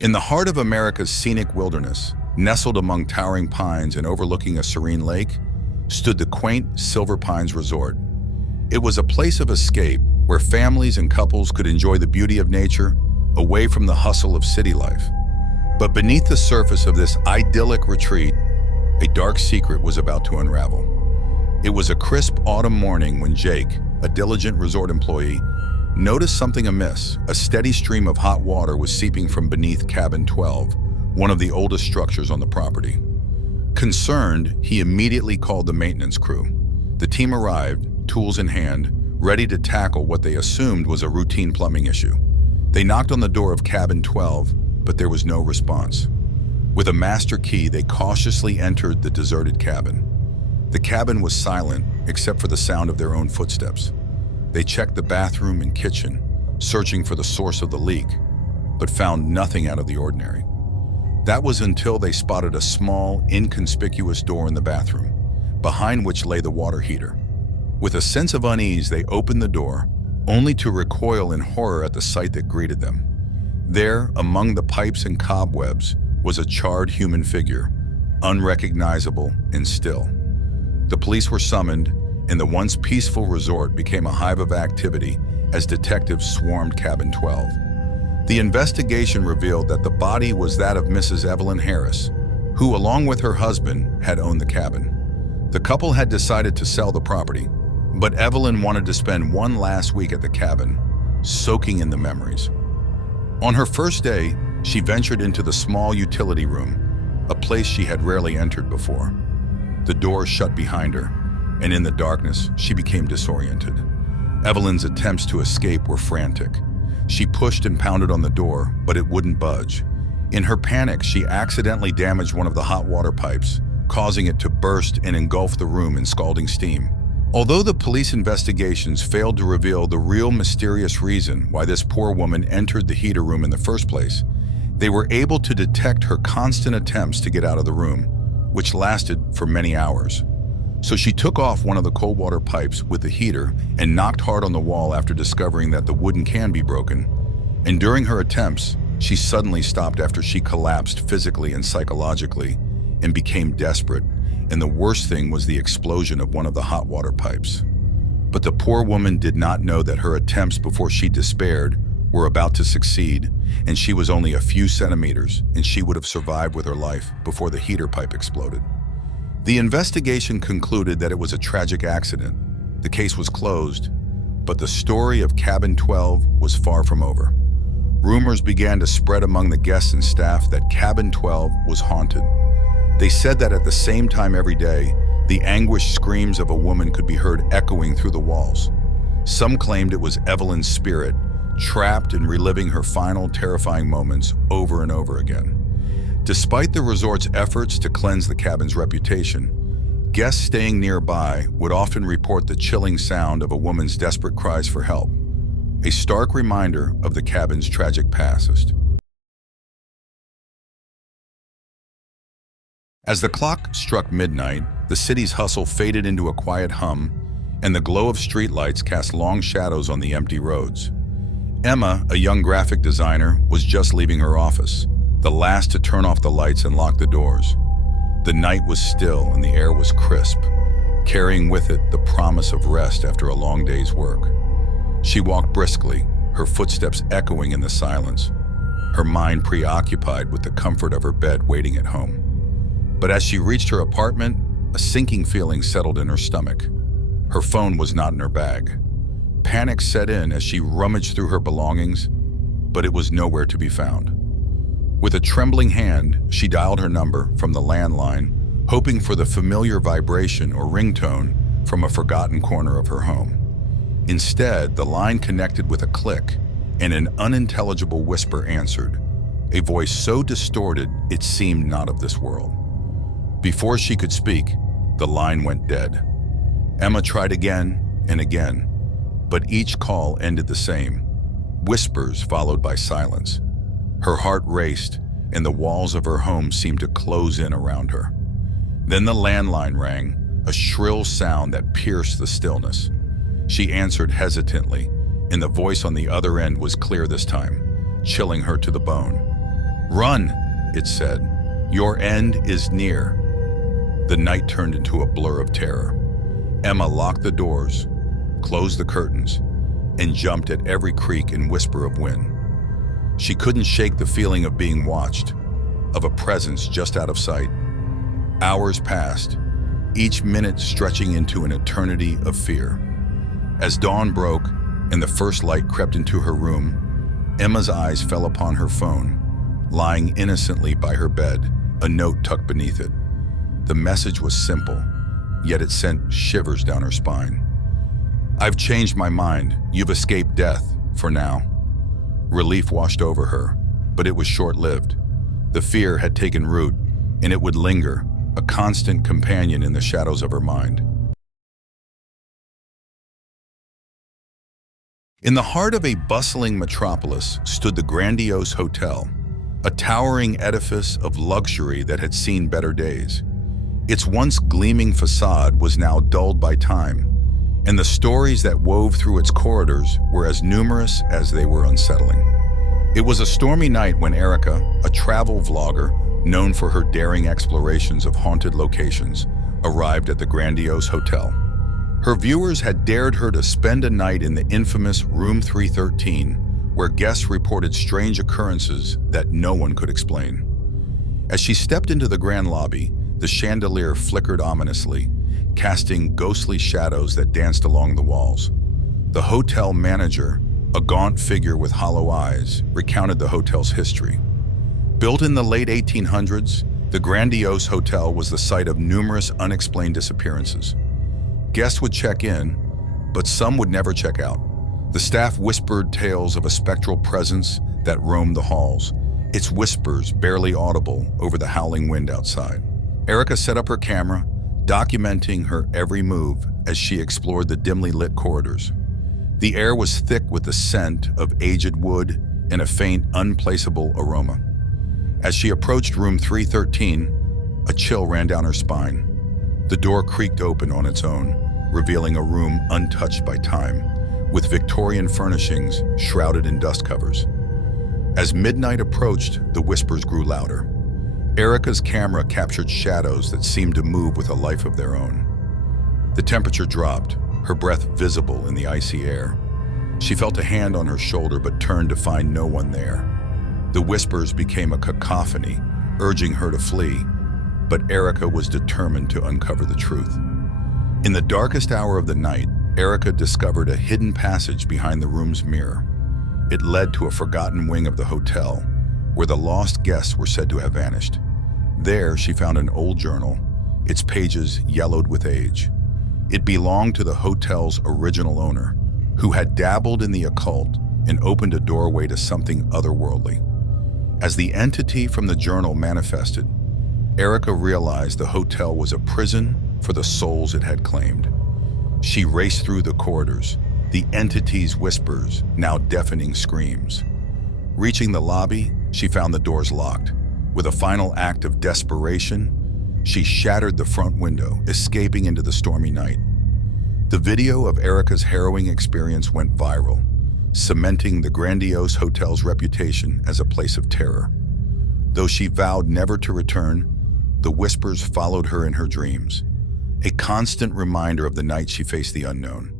In the heart of America's scenic wilderness, nestled among towering pines and overlooking a serene lake, stood the quaint Silver Pines Resort. It was a place of escape where families and couples could enjoy the beauty of nature away from the hustle of city life. But beneath the surface of this idyllic retreat, a dark secret was about to unravel. It was a crisp autumn morning when Jake, a diligent resort employee, noticed something amiss. A steady stream of hot water was seeping from beneath Cabin 12, one of the oldest structures on the property. Concerned, he immediately called the maintenance crew. The team arrived, tools in hand, ready to tackle what they assumed was a routine plumbing issue. They knocked on the door of Cabin 12, but there was no response. With a master key, they cautiously entered the deserted cabin. The cabin was silent, except for the sound of their own footsteps. They checked the bathroom and kitchen, searching for the source of the leak, but found nothing out of the ordinary. That was until they spotted a small, inconspicuous door in the bathroom, behind which lay the water heater. With a sense of unease, they opened the door, only to recoil in horror at the sight that greeted them. There, among the pipes and cobwebs, was a charred human figure, unrecognizable and still. The police were summoned, and the once peaceful resort became a hive of activity as detectives swarmed Cabin 12. The investigation revealed that the body was that of Mrs. Evelyn Harris, who, along with her husband, had owned the cabin. The couple had decided to sell the property, but Evelyn wanted to spend one last week at the cabin, soaking in the memories. On her first day, she ventured into the small utility room, a place she had rarely entered before. The door shut behind her, and in the darkness, she became disoriented. Evelyn's attempts to escape were frantic. She pushed and pounded on the door, but it wouldn't budge. In her panic, she accidentally damaged one of the hot water pipes, causing it to burst and engulf the room in scalding steam. Although the police investigations failed to reveal the real mysterious reason why this poor woman entered the heater room in the first place, they were able to detect her constant attempts to get out of the room, which lasted for many hours. So she took off one of the cold water pipes with the heater and knocked hard on the wall after discovering that the wooden can be broken. And during her attempts, she suddenly stopped after she collapsed physically and psychologically and became desperate. And the worst thing was the explosion of one of the hot water pipes. But the poor woman did not know that her attempts before she despaired were about to succeed, and she was only a few centimeters, and she would have survived with her life before the heater pipe exploded. The investigation concluded that it was a tragic accident. The case was closed, but the story of Cabin 12 was far from over. Rumors began to spread among the guests and staff that Cabin 12 was haunted. They said that at the same time every day, the anguished screams of a woman could be heard echoing through the walls. Some claimed it was Evelyn's spirit, trapped and reliving her final terrifying moments over and over again. Despite the resort's efforts to cleanse the cabin's reputation, guests staying nearby would often report the chilling sound of a woman's desperate cries for help, a stark reminder of the cabin's tragic past. As the clock struck midnight, the city's hustle faded into a quiet hum, and the glow of streetlights cast long shadows on the empty roads. Emma, a young graphic designer, was just leaving her office, the last to turn off the lights and lock the doors. The night was still and the air was crisp, carrying with it the promise of rest after a long day's work. She walked briskly, her footsteps echoing in the silence, her mind preoccupied with the comfort of her bed waiting at home. But as she reached her apartment, a sinking feeling settled in her stomach. Her phone was not in her bag. Panic set in as she rummaged through her belongings, but it was nowhere to be found. With a trembling hand, she dialed her number from the landline, hoping for the familiar vibration or ringtone from a forgotten corner of her home. Instead, the line connected with a click, and an unintelligible whisper answered, a voice so distorted it seemed not of this world. Before she could speak, the line went dead. Emma tried again and again, but each call ended the same, whispers followed by silence. Her heart raced, and the walls of her home seemed to close in around her. Then the landline rang, a shrill sound that pierced the stillness. She answered hesitantly, and the voice on the other end was clear this time, chilling her to the bone. "Run," it said. "Your end is near." The night turned into a blur of terror. Emma locked the doors, closed the curtains, and jumped at every creak and whisper of wind. She couldn't shake the feeling of being watched, of a presence just out of sight. Hours passed, each minute stretching into an eternity of fear. As dawn broke and the first light crept into her room, Emma's eyes fell upon her phone, lying innocently by her bed, a note tucked beneath it. The message was simple, yet it sent shivers down her spine. "I've changed my mind. You've escaped death, for now." Relief washed over her, but it was short-lived. The fear had taken root, and it would linger, a constant companion in the shadows of her mind. In the heart of a bustling metropolis stood the Grandiose Hotel, a towering edifice of luxury that had seen better days. Its once gleaming facade was now dulled by time, and the stories that wove through its corridors were as numerous as they were unsettling. It was a stormy night when Erica, a travel vlogger known for her daring explorations of haunted locations, arrived at the Grandiose Hotel. Her viewers had dared her to spend a night in the infamous Room 313, where guests reported strange occurrences that no one could explain. As she stepped into the grand lobby, the chandelier flickered ominously, casting ghostly shadows that danced along the walls. The hotel manager, a gaunt figure with hollow eyes, recounted the hotel's history. Built in the late 1800s, the Grandiose Hotel was the site of numerous unexplained disappearances. Guests would check in, but some would never check out. The staff whispered tales of a spectral presence that roamed the halls, its whispers barely audible over the howling wind outside. Erica set up her camera, documenting her every move as she explored the dimly lit corridors. The air was thick with the scent of aged wood and a faint, unplaceable aroma. As she approached room 313, a chill ran down her spine. The door creaked open on its own, revealing a room untouched by time, with Victorian furnishings shrouded in dust covers. As midnight approached, the whispers grew louder. Erica's camera captured shadows that seemed to move with a life of their own. The temperature dropped, her breath visible in the icy air. She felt a hand on her shoulder but turned to find no one there. The whispers became a cacophony, urging her to flee, but Erica was determined to uncover the truth. In the darkest hour of the night, Erica discovered a hidden passage behind the room's mirror. It led to a forgotten wing of the hotel, where the lost guests were said to have vanished. There, she found an old journal, its pages yellowed with age. It belonged to the hotel's original owner, who had dabbled in the occult and opened a doorway to something otherworldly. As the entity from the journal manifested, Erica realized the hotel was a prison for the souls it had claimed. She raced through the corridors, the entity's whispers now deafening screams. Reaching the lobby, she found the doors locked. With a final act of desperation, she shattered the front window, escaping into the stormy night. The video of Erica's harrowing experience went viral, cementing the Grandiose Hotel's reputation as a place of terror. Though she vowed never to return, the whispers followed her in her dreams, a constant reminder of the night she faced the unknown.